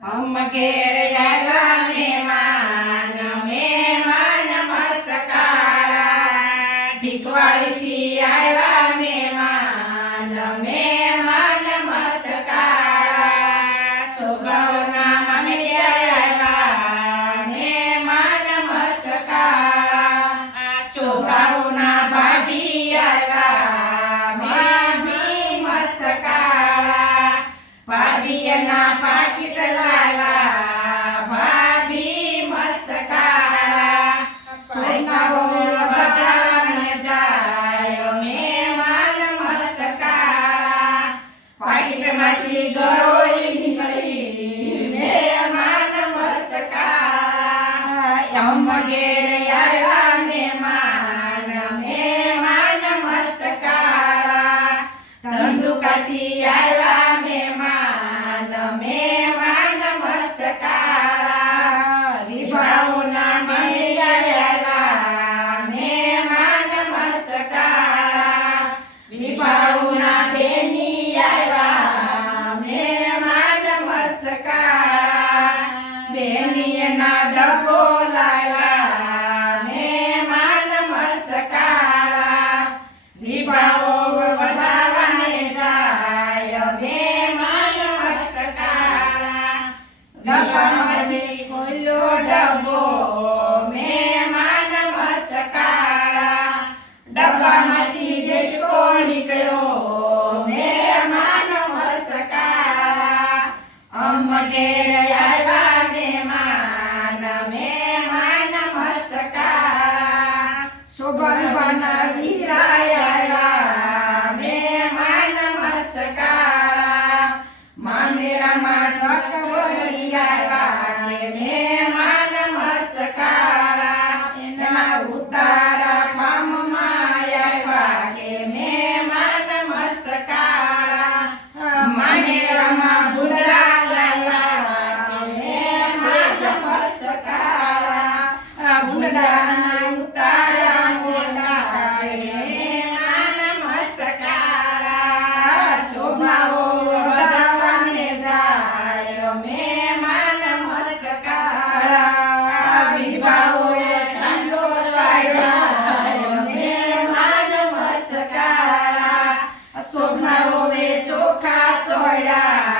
हम घेर આવ્યા મહેમાન મહેમાન મસ્કાળા ઢીકવાડીથી આવ્યા મહેમાન મહેમાન મસ્કાળા છોકરાઓના મમ્મી આવ્યા મહેમાન મસ્કાળા છોકરાઓના ભાભી આવ્યા ભાભી મસ્કાળા ભાભીના પાકીટ લાવ્યા ભાભી મસ્કાળા સોનાઓ બધાને જાય મહેમાન મસ્કાળા પાકીટમાંથી ગરોળી નીકળી મહેમાન મસ્કાળા हम ઘેર આવ્યા મહેમાન મહેમાન મસ્કાળા ધંધુકાથી આવ્યા મહેમાન મહેમાન મસ્કાળા વિભાવોના મણી આવ્યા મહેમાન મસ્કાળા વિભાવોના બેની આવ્યા મહેમાન મસ્કાળા બેનીના ડબો લાવ્યા મહેમાન મસ્કાળા વિભાવો વધારવાને જાય મહેમાન મસ્કાળા ડબ્બામાંથી ખુલ્લો ડબ્બો મહેમાન મસ્કાળા ડબ્બામાંથી જેટકો નીકળ્યો મહેમાન મસ્કાળા हम घेर આવ્યા મહેમાન મહેમાન મસ્કાળા શોભન બનાવી આવ્યા મહેમાન મસ્કાળા મામેરામાં ટ્રક ભરી આવ્યા કે મહેમાન મસ્કાળા એના ઉતારા ફાર્મમાં આવ્યા કે મહેમાન મસ્કાળા મામેરામાં ભૂંડા લાવ્યા કે મહેમાન મસ્કાળા ભૂંડાના ઉતારા મોટા મહેમાન મસ્કાળા શોભાઓ વધારવાને જાય મહેમાન મસ્કાળા વિભાઓએ ચાંદો પાડ્યા મહેમાન મસ્કાળા શોભનાઓએ ચોખા ચોડ્યા